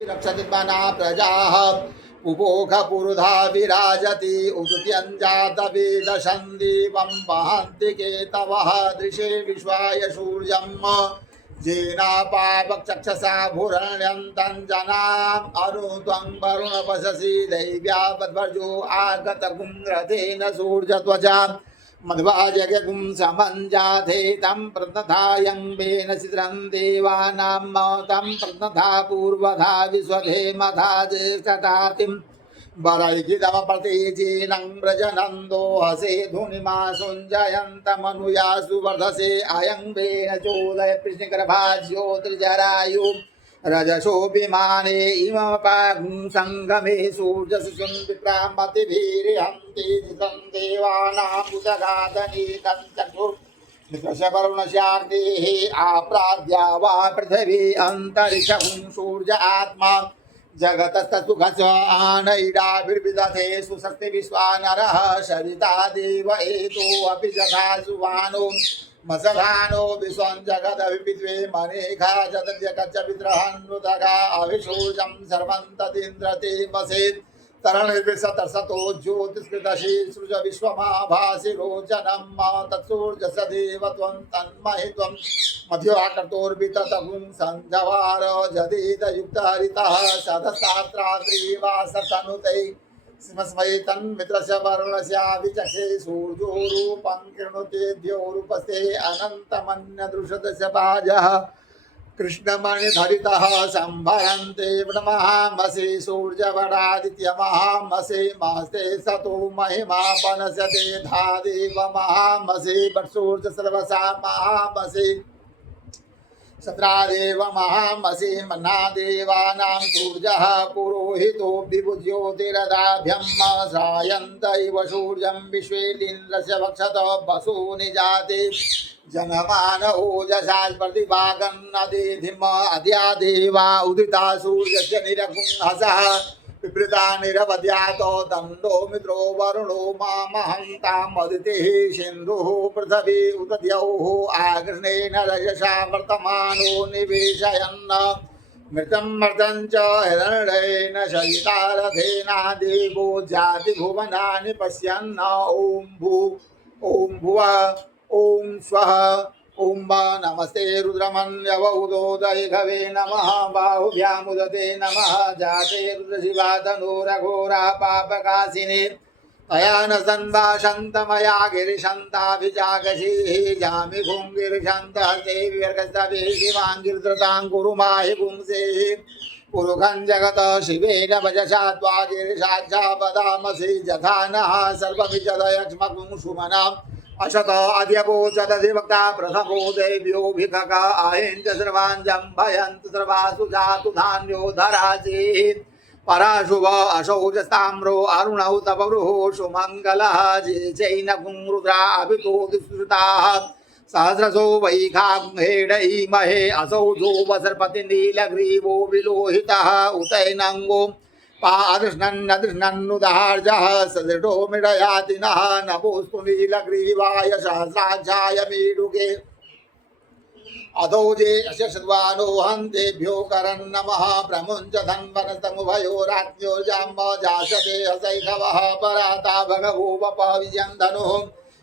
रक्षतिर्मना प्रजाः पुपोख पुरुधा विराजति उदुत्यञ्जातवेदशं दीपं वहन्ति केतवः दृशे विश्वाय सूर्यम् जेनापावक्षसा भूरण्यं तञ्जनाम् अरुत्वं वरुणपशसि दैव्यावद्वर्जो आगतगुंरथेन सूर्यत्वचा मध्वाजगुं समञ्जाते तं प्रतथायङ्बेन चित्रं देवानां तं प्रतथा पूर्वधा विश्वधेमथा ज्येष्ठतातिं वरैकिदमप्रतीचीनं व्रजनन्दो हसे धुनिमा सुञ्जयन्तमनुयासु वर्धसे अयङ्बेन चोदय कृष्णगर्भाज्योतिर्जरायु रजसो विमाने इमपागुं संगमे सूर्यसुं विप्रामतिभिर्हन्ति जितं देवानामुदगादनी तञ्चक्षुः मित्रशवरुणशाक्तिः आप्राद्या वा पृथिवी अन्तरिक्षं सूर्य आत्मा जगतस्तुखस्य आनैडाभिर्विदधे सुषस्ति विश्वानरः सविता देव एतो अपि जघा सुवानो मसधानो विश्वं जगदभिद्वे मनेखा जदद्यकच्च विद्रहन्नुदगा अभिषूजं सर्वं तदिन्द्रते वसेत् तरणिर्विशतसतो ज्योतिष्कृतशी सृज विश्वमाभासि रोचनं तत्सूर्यसदेव त्वं तन्महित्वं मध्याकर्तोर्विततगुं सञ्जवार जदीदयुक्तहरितः सदस्तात्राद्रीवासतनुतै स्मस्मै तन्मित्रस्य वरुणस्याभिचक्षे सूर्योरूपं कृणुतेद्योरूपस्ते अनन्तमन्यदृशदस्य पाजः कृष्णमणिधरितः संभरन्ते महामसे सूर्यवडादित्यमहामसे मास्ते सतो महिमापनस्यते धादेव महामसे वट्सूर्य सर्वसा महामसे सत्रादेव महामसे मन्नादेवानां सूर्यः पुरोहितो विभुज्योतिरदाभ्यं श्रायन्त इव सूर्यं विश्वेन्द्रस्य वक्षत वसूनि जाते जनमान ओजसा प्रतिभागन्नदेधिम अद्या देवा उदिता सूर्यस्य निरगुंहसः विपृता निरवद्यातो दण्डो मित्रो वरुणो मामहन्तामदितिः सिन्धुः पृथिवी उत द्यौः आकृष्णेन रजसा वर्तमानो निवेशयन् मृतं मर्तं च हिरण्येन सहिता रथेना देवो जातिभुवनानि पश्यन् ॐ भुवः ओम स्वः ओम नमस्ते रुद्रमन्यवउदोदयघवे नमः बाहुभ्यामुदते नमः जाते रुद्रशिवातनूरघोरा पापकाशिने तया न सन्वासन्तमया गिरिशन्ताभिजागशीः जामि घुङ्गिरिशन्तहस्ते व्यर्गस्तभे शिवाङ्गिर्धृतां कुरु माहि पुंसेः पुरुखं जगत शिवेन वजसा त्वा गिरिशाख्या वदामसि यथा नः सर्वमिजदयक्ष्मकुं सुमनाम् अशत अद्यवोचदधिवक्ता प्रथमो देव्योऽभिखका आहेञ्च सर्वान् जम्भयन्तु सर्वासु जातु धान्यो धराजेत् पराशुभ अशौचस्ताम्रो अरुणौ तपवृः सुमङ्गलः चैनकुं रुद्रा अभितो दुःश्रुताः सहस्रशो वैखाहेडैमहे असौ धूपसर्पतिनीलग्रीवो विलोहितः उतैनङ्गो पादृष्णन्नदृष्णन्नुदार्जः सदृढो मृडयातिनः नमोऽस्तु नीलग्रीवाय सहस्राक्षाय मीडुके अधोजे अस्य शर्वाणो हन्तेभ्यो करन्नमः प्रमुञ्च धन्वनस्तमुभयोरात्म्यो जाम्ब जासते हसैखवः पराता भगवो वपविजन्धनुः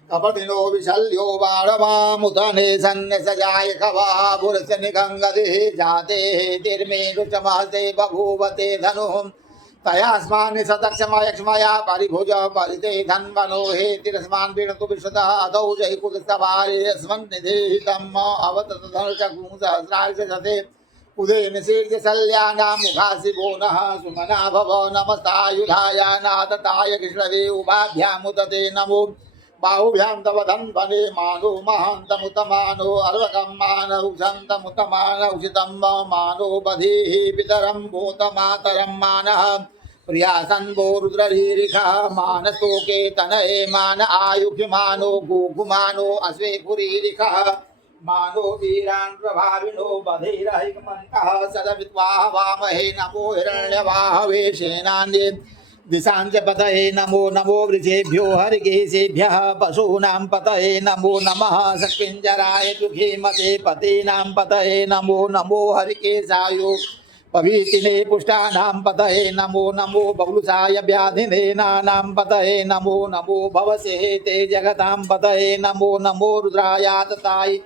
कपटिनो विशल्यो बाणवामुदने सन्न्यसजाय खवः पुरुष निगङ्गदिः जाते तिर्मेरुचमहसे बभूवते धनुः तयास्मान् सदक्षमयक्ष्मया परिभुज परिते धन्वनो हेतिरस्मान् विणतु विशदः अधौ जयकुलस्तवारेऽस्मन्निधेहितम् अवतत धनुषगुं सहस्राक्षसते उदे निषेव्य शल्यानां मुखासिभो नः सुमना भव नमस्तायुधाय नादताय कृष्णवे उभाभ्यामुदते नमो बाहुभ्यां तव धन्वने मानो महान्तमुतमानो अर्वकं मानौषन्तमुतमानौषितं मानो बधीः पितरं भूतमातरं मानः प्रियासन्वो रुद्ररीरिखः मानस्तोके तनये मान आयुक्यमानो गोकुमानो अश्वेकुरीरिखः मानो वीरान् प्रभाविनो बधिरहिकमन्तः सदविद्वा वामहे नमो हिरण्यवाहवे सेनान्ये दिशांच पतये नमो नमो वृषेभ्यो हरिकेशेभ्यः पशूनां पतये नमो नमः सत्पिञ्जराय दुःखीमते पतीनां पतये नमो नमो हरिकेशायो पवीतिने पुष्टानां पतये नमो नमो बबलुसाय व्याधिने नानां पतये नमो नमो भवसे ते जगतां पतये नमो नमो रुद्रायातताय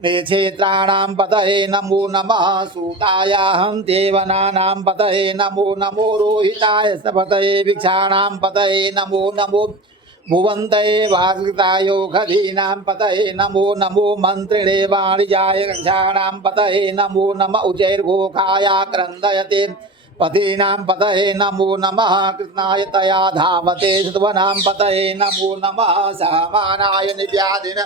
नेक्षेत्राणां पतये नमो नमः सूतायाहं देवनानां पतये नमो नमो रोहिताय पतये भिक्षाणां पतये नमो नमो भुवन्तये वासृतायो खदीनां पतये नमो नमो मन्त्रिणे वाणिजाय कक्षाणां पतये नमो नम उचैर्घोखाय क्रन्दयते पतीनां पतये नमो नमः कृष्णाय तया धावते सत्वनां पतये नमो नमः सामानाय निव्याधिन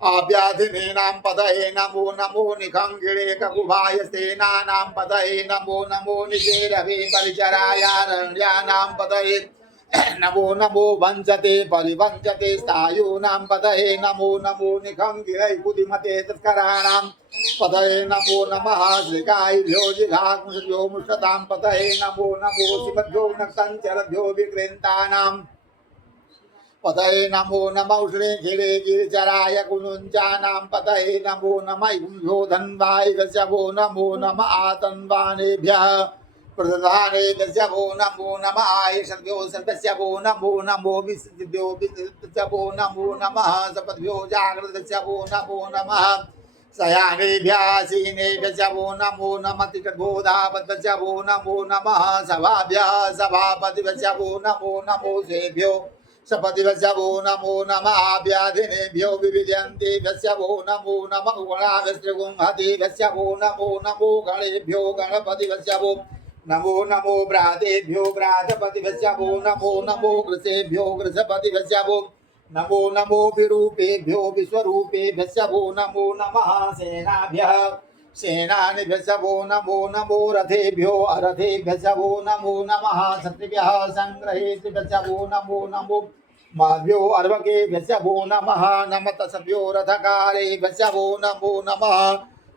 आव्याधिनीनां पतये नमो नमो निखङ्गिणे ककुभाय सेनानां पतये नमो नमो निशेरवे परिचरायारण्यानां पतये नमो नमो वंचते परिवंचते स्थायूनां पतये नमो नमो निखङ्गिरै बुद्धिमते तत्कराणां पतये नमो नमः श्रीकायभ्यो जिघाग्मुषभ्यो मुष्टतां पतये नमो नमो शिवभ्यो नक्तञ्चरभ्यो विकृन्तानां पतये नमो नमः श्रीखिरे गिरिचराय कुनुञ्चानां पतये नमो नमः इभ्यो धन्वाय गजभो नमो नमः आतन्वानेभ्यः प्रधाने गजभो नमो नमः आयुषभ्यो सर्वस्यभो नमो नमो विसिद्ध्यो विसिद्ध्यभो नमो नमः सपद्भ्यो जागृतस्यभो नमो नमः शयानेभ्यासीनेभ्यस्यभो नमो नमः तिकटबोधापद्भ्यस्यभो नमो नमः सभाभ्यः सभापतिभ्यस्यभो नमो नमो सेभ्यो सपतिभ्यस्यभो नमो नमः व्याधिनेभ्यो विविध्यन्तेभ्यस्यभो नमो नमः गुणाभ्यस्त्रिगुंहतेभ्यस्यभो नमो नमो गणेभ्यो गणपतिभ्यस्यभो नमो नमो व्रातेभ्यो व्रातपतिभ्यस्यभो नमो नमो गृसेभ्यो गृसपतिभ्यस्यभो नमो नमो विरूपेभ्यो विश्वरूपेभ्यस्यभो नमो नमः सेनाभ्यः सेनानिभ्यस्यभो नमो नमो रथेभ्यो अरथेभ्यस्यभो नमो नमः क्षत्रिभ्यः सङ्ग्रहेभ्यस्यभो नमो नमो माभ्यो अर्वकेभ्यस्यभो नमः नमतसभ्यो रथकारेभ्यस्यभो नमो नमः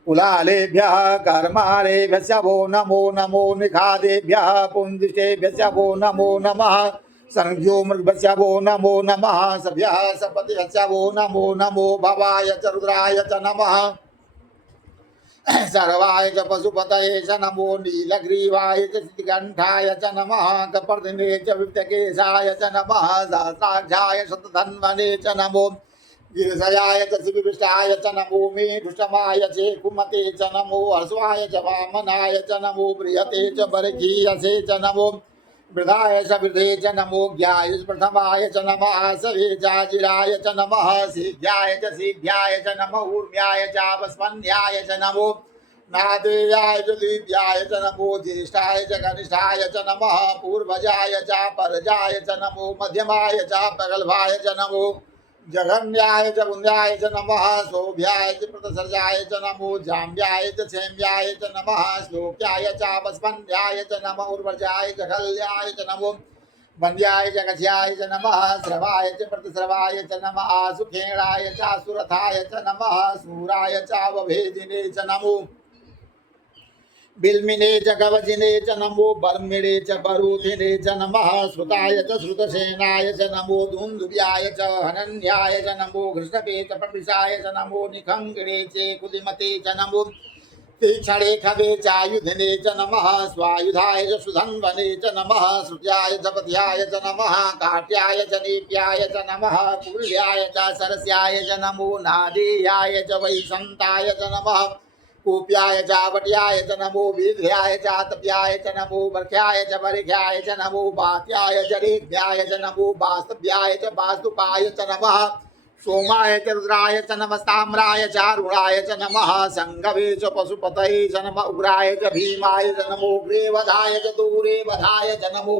कुलालेभ्यः कर्मारेभ्यस्यभो नमो नमो निखादेभ्यः पुंजिष्टेभ्यस्यभो नमो नमः संज्ञो मृगभ्यस्यभो नमो नमः सभ्यः सपतिभ्यस्यभो नमो नमो भवाय च रुद्राय च नमः सर्वाय च पशुपतये च नमो नीलग्रीवाय च सिद्धिकण्ठाय च नमः कपर्दिने च विविधकेशाय च नमः सहस्राक्षाय शतधन्वने च नमो गिरिशयाय च शिविष्टाय च नमो मेढुष्टमाय च कुमते च नमो हर्षवाय च वामनाय च नमो बृहते च बर्गीयसे च नमो वृद्धाय च वृद्धे च नमो ज्ञाय च प्रथमाय च नमः सवे चाजिराय च नमः सिद्ध्याय च सिद्ध्याय च नमः ऊर्म्याय च वस्मन्याय च नमो नादेयाय च दिव्याय च नमो ज्येष्ठाय च कनिष्ठाय च नमः पूर्वजाय च परजाय च नमो मध्यमाय च प्रगल्भाय च नमो जघन्याय च पुण्याय च नमः शोभ्याय च प्रतसर्जाय च नमो जाम्याय च क्षेम्याय च नमः श्लोक्याय च वस्मन्याय च नमः उर्वजाय च खल्याय च नमो वन्द्याय च कक्ष्याय च नमः श्रवाय च प्रतिश्रवाय च नमः सुखेणाय च सुरथाय च नमः सूराय च वभेदिने च नमो बिल्मिने च कवचिने च नमो बर्मिणे च बरूथिने च नमः श्रुताय च श्रुतसेनाय च नमो दुन्दुभ्याय च हनन्याय च नमो घृष्णवे च प्रविशाय च नमो निखङ्गिणे च कुलिमते च नमो तीक्षणे खवे चायुधिने च नमः स्वायुधाय च सुधन्वने च नमः श्रुत्याय च पथ्याय च नमः काट्याय च नीप्याय च नमः कुल्याय च सरस्याय च नमो नादेयाय च वैसन्ताय च नमः कूप्याय च वट्याय च नमो वीध्याय च तप्याय च नमो वर्ख्याय च वर्ख्याय च नमो बात्याय च रेभ्याय च नमो वास्तव्याय च वास्तुपाय च नमः सोमाय च रुद्राय च नमस्ताम्राय च अरुणाय च नमः संगवे च पशुपतये च नमः उग्राय च भीमाय च नमो उग्रेवधाय च दूरेवधाय च नमो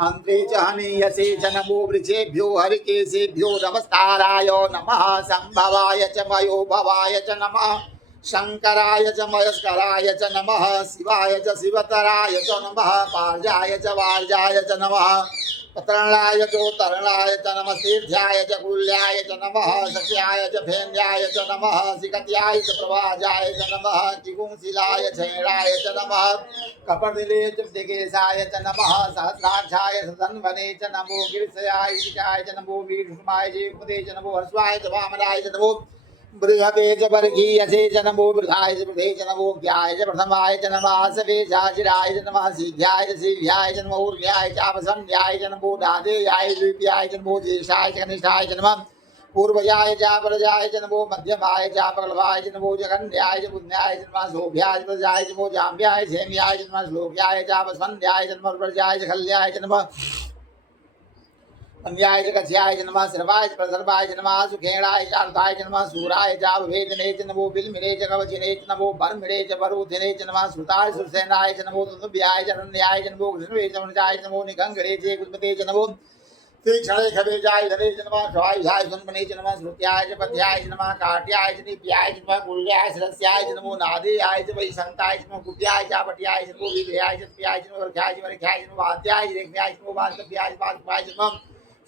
हन्त्रे च हनीयसे च नमो वृक्षेभ्यो हरिकेशेभ्यो नमस्ताराय नमः संभवाय च मयोभवाय च नमः शंकराय च मयस्कराय च नमः शिवाय च शिवतराय च नमः पार्जाय च वार्जाय च नमः पतरणाय चोत्तरणाय च नमः तीर्थ्याय च कुल्याय च नमः सत्याय च फेन्याय च नमः सिकत्याय च प्रवाजाय च नमः जिगुंशिलाय छेणाय च नमः कपर्दिले च दिगेशाय च नमः सहस्राक्षाय सधन्वने च नमो गिरिशयाय च नमो वीरमाय च उपदे च नमो हर्षवाय च वामनाय च नमो बृहते च वर्गीयसे च नमो वृथाय च वृथे च नमो ज्ञाय च प्रथमाय च नमः सवेशाचिराय च नमः सीध्याय च सीध्याय च नमो ऊर्ध्याय च अपसन्ध्याय च नमो नादेयाय द्वितीयाय च नमो ज्येष्ठाय च कनिष्ठाय च नमः पूर्वजाय च परजाय च नमो मध्यमाय च पगलभाय च नमो जगन्याय च बुद्ध्याय च नमः शोभ्याय च प्रजाय च नमो जाम्याय च हेम्याय च नमः श्लोक्याय च अपसन्ध्याय च नमः प्रजाय च खल्याय च नमः अन्याय च कथ्याय च नमः सर्वाय च प्रसर्वाय च नमः सुखेणाय च अर्थाय च नमः सूराय च भेदने च नमो बिलमिने च कवचिने च नमो बर्मिणे च वरुधिने च नमः श्रुताय सुरसेनाय च नमो तुभ्याय च रण्याय च नमो कृष्णवे च वनजाय च नमो निखंगरे च कुलपते च नमो तीक्षणे खवेजाय धरे च नमः स्वायुधाय सुन्मने च नमः श्रुत्याय च पथ्याय च नमः काट्याय च निप्याय च नमः गुल्याय सरस्याय च नमो नादेयाय च वैसंताय च नमो कुप्याय च पट्याय च नमो विद्याय च प्याय च नमो वर्ख्याय च वर्ख्याय च नमो वाद्याय च रेख्याय च नमो वास्तव्याय च वास्तवाय च नमः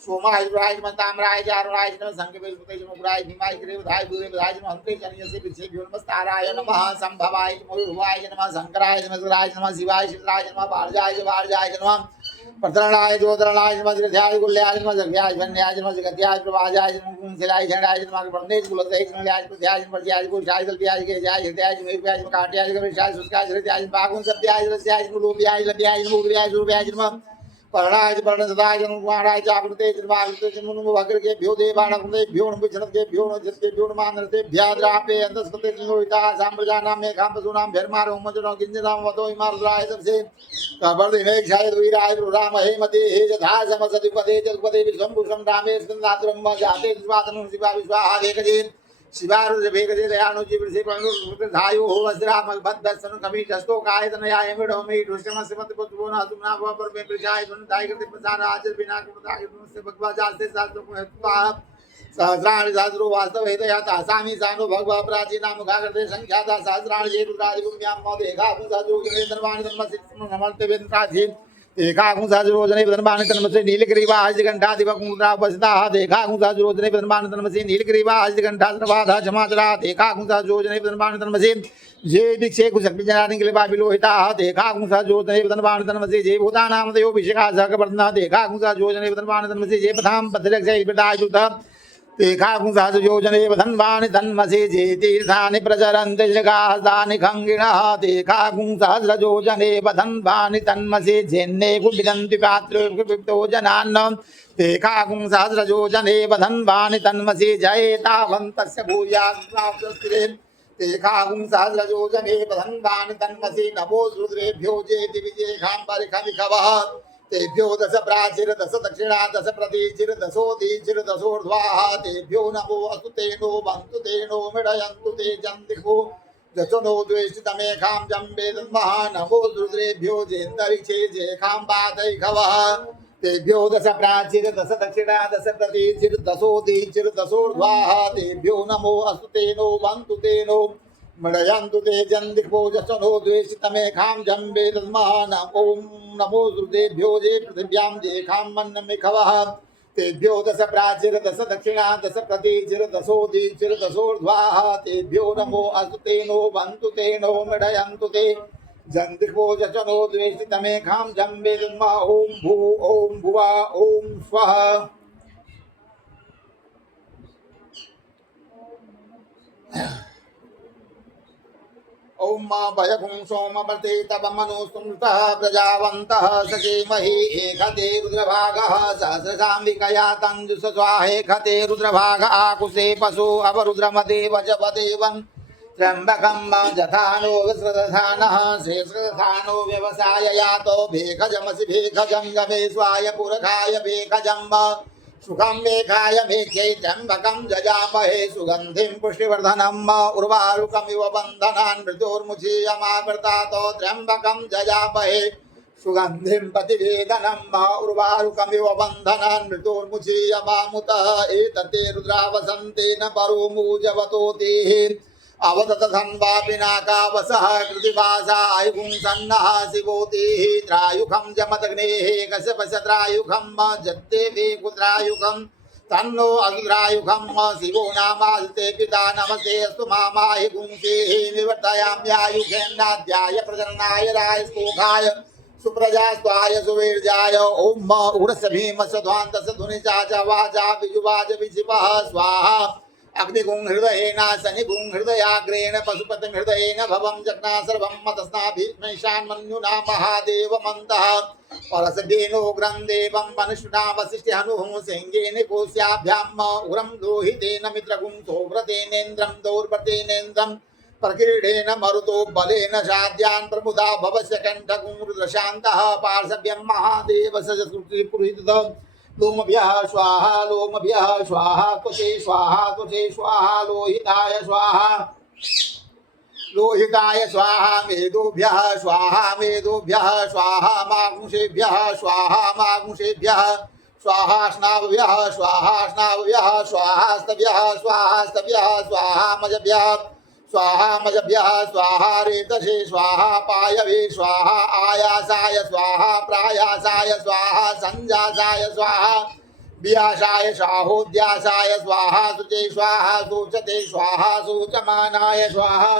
सोमाय राज मंतामराय जारुराय नमः संकेवेल पुते मुगराय भीमाय ग्रीवधाय दूरेवधाय नमः हंते जनियसे पिछे नमस्ताराय नमः संभवाय मयूरभवाय नमः शंकराय नमः शिवाय शिवराय नमः भारजाय नमः प्रतरणाय जोदरणाय नमः दीर्घाय गुल्याय नमः जग्याय वन्याय नमः जगत्याय प्रवाजाय नमः सिलाय झंडाय नमः प्रदेश कुलते नमः प्रत्याय प्रत्याय गुशाय दलप्याय के जाय हृदयाय मेघ्याय काट्याय गविशाय सुस्काय हृदयाय बागुन सत्याय रस्याय लोभ्याय लभ्याय मुग्याय सुभ्याय नमः पर्णाय पर्णसदाय जन्माराय जागृते जन्मागृते जन्मनु वग्र के भ्यो देवाणकुंदे भ्यो विचरत के भ्यो जत्ते भ्यो मानरते भ्याद्रापे अंतस्पते लोहिता सांप्रजानाम में खामपसुनाम भैरमारो मजनो गिंजनाम वतो इमारद्राय सबसे कबर्दे मेघाय वीराय राम हे मते हे यथा समसदिपदे जलपदे विश्वंभूषण रामे स्कंदात्रम जाते स्वातनु शिवा विश्वाहा वेकजे शिवारुद्र भेगजे दयानु जीवसे प्रणुधायो हो वज्राम भद्दसन कमीचस्तो कायतनयाय मिडो मे दुष्टमस्य मत पुत्रोना तुमना व पर में प्रजाय सुनदाय कृति प्रसाद आज बिना कुदाय से भगवा जाते साधु को हेतुआ सहस्राणि सहस्रो वास्तव हेतया तासामि सानो भगवा प्राचीना मुखा करते संख्याता सहस्राणि जे रुद्रादि भूम्यां मो देखा सहस्रो धर्माणि धर्मस्य नमस्ते वेदराधीन एकाकुंसाजुरोजने विदर्भानि तन्मसे नीलग्रीवा आजिगंठादिवकुंद्रापसिताः देखाकुंसाजुरोजने विदर्भानि तन्मसे नीलग्रीवा आजिगंठाद्रवाधा जमातरा देखाकुंसाजुरोजने विदर्भानि तन्मसे जे दिक्षे कुशक्तिजनानि किलबाबिलोहिताः देखाकुंसाजुरोजने विदर्भानि तन्मसे जे भूतानामदयो विषका सहकवर्धनः देखाकुंसाजुरोजने विदर्भानि तन्मसे जे पथां पथरक्षै विदायुतः तेखाकुंसासु योजने धन्वानि धन्मसि जे तीर्थानि प्रचरन्ति जगादानि खङ्गिणः तेखाकुंसहस्रयोजने धन्वानि तन्मसि जेन्ने कुविदन्ति पात्रो जनान् तेखाकुंसहस्रयोजने धन्वानि तन्मसि जयेतावन्तस्य भूयास्ते तेखाकुंसहस्रयोजने धन्वानि तन्मसि नमो रुद्रेभ्यो जेति विजेखाम्बरिखविखवः तेभ्यो दश प्राचीर दश दक्षिणा दश प्रतीचिर दशोदीचिर दशोर्ध्वाः तेभ्यो नमो अस्तु तेनो बन्तु तेनो मिडयन्तु ते जन्दिखो दशनो द्वेष्टितमेखां जम्बे दद्मः नमो रुद्रेभ्यो जेन्तरिक्षे जेखां पातैखवः तेभ्यो दश प्राचीर दश दक्षिणा दश प्रतीचिर दशोदीचिर दशोर्ध्वाः तेभ्यो नमो अस्तु तेनो बन्तु तेनो मृडयन्तु ते जन्दिखो जसनो द्वेषितमेखां जम्बे दद्मः ओं नमो रुद्रेभ्यो जे पृथिव्यां जेखां मन्नमिखवः तेभ्यो दश प्राचीर दश दक्षिणा दश प्रतीचिर दशोदीचिर दशोर्ध्वाः तेभ्यो नमो अस्तु तेनो बन्तु तेनो मृडयन्तु ते जन्दिखो जसनो द्वेषितमेखां जम्बे दद्मः ओं भू ओं भुवा ओं स्वः ओम भयगुं सोमवर्ते तव मनुस्तुतः प्रजावन्तः सचेमहि एकते रुद्रभागः सहस्रसाम्बिकया तञ्जुस्वाहेखते रुद्रभाग आकुशे पशु अवरुद्रमते वजपदेवं त्र्यम्बकं जथानो विश्रदधानः शेषदधानो व्यवसाय यातो भेखजमसि भेखजं गमे स्वाय पुरखाय भेखजं सुखं मेघाय मेघ्यै त्र्यम्बकं जजामहे सुगन्धिं पुष्टिवर्धनम् उर्वारुकमिव बन्धनान् मृत्योर्मुचीयमावर्तातो त्र्यम्बकं जजामहे सुगन्धिं प्रतिवेदनम् उर्वारुकमिव बन्धनान् मृत्योर्मुचीयमामुतः एतते रुद्रावसन्तेन परो मूजवतोतिः अवदत धन्वा पिनाकावसः कृतिवासा आयुगुंसन्नः शिवोतिः त्रायुखं जमदग्नेः कश्यपशत्रायुखं जत्ते कुत्रायुखं तन्नो असुत्रायुखं शिवो नामास्ते पिता नमस्ते अस्तु मामाहि गुंसेः निवर्तयाम्यायुखेन्नाद्याय प्रजननाय रायस्पोखाय सुप्रजास्त्वाय सुवीर्याय ओम उडस्य भीमस्य ध्वान्तस्य धुनिचा च वाचा विजुवाच विजिपः स्वाहा अग्निगुं हृदयेन शनिगुं हृदयाग्रेण पशुपतिं हृदयेन भवं जग्ना सर्वं मतस्नाभिष्मैषान्मन्युना महादेवमन्तः परसदेनोग्रं देवं मनुष्युना वसिष्ठ्यनुः सिंहेन कोश्याभ्याम् उग्रं लोहितेन मित्रगुं सौव्रतेनेन्द्रं दौर्व्रतेनेन्द्रं प्रकीर्णेन मरुतो बलेन साध्यान् प्रमुदा भवस्य कण्ठगुं रुद्रशान्तः पार्श्व्यं महादेवस्य लोमभ्यः स्वाहा लोमभ्यः स्वाहा त्वचे स्वाहा लोहिताय स्वाहा मेदोभ्यः स्वाहा मागुंसेभ्यः स्वाहा स्नाभ्यः स्वाहास्तभ्यः स्वाहा स्वाहा रेतसे स्वाहा पायवे स्वाहा आयासाय स्वाहा प्रायासाय स्वाहा संजासाय स्वाहा व्यासाय स्वाहोद्यासाय स्वाहा शुचे स्वाहा शोचते स्वाहा शोचमानाय स्वाहा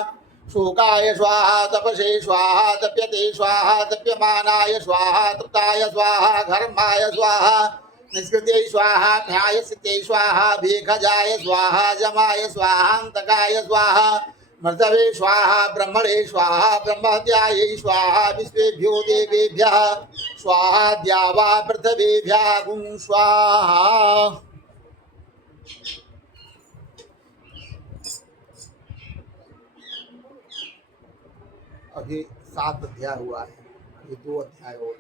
शोकाय स्वाहा तपसे स्वाहा तप्यते स्वाहा तप्यमानाय स्वाहा तप्ताय स्वाहा घर्माय स्वाहा निष्कृते स्वाहा न्यायस्ते स्वाहा भेखजाय स्वाहा जमाय स्वाहान्तकाय स्वाहा मर्तवे स्वाहा ब्रह्मणे स्वाहा ब्रह्मत्यायै स्वाहा विश्वेभ्यो देवेभ्यः स्वाहा द्यावा पृथ्वीभ्यः गुं स्वाहा। अभी 7 अध्याय हुआ है, अभी 2 अध्याय और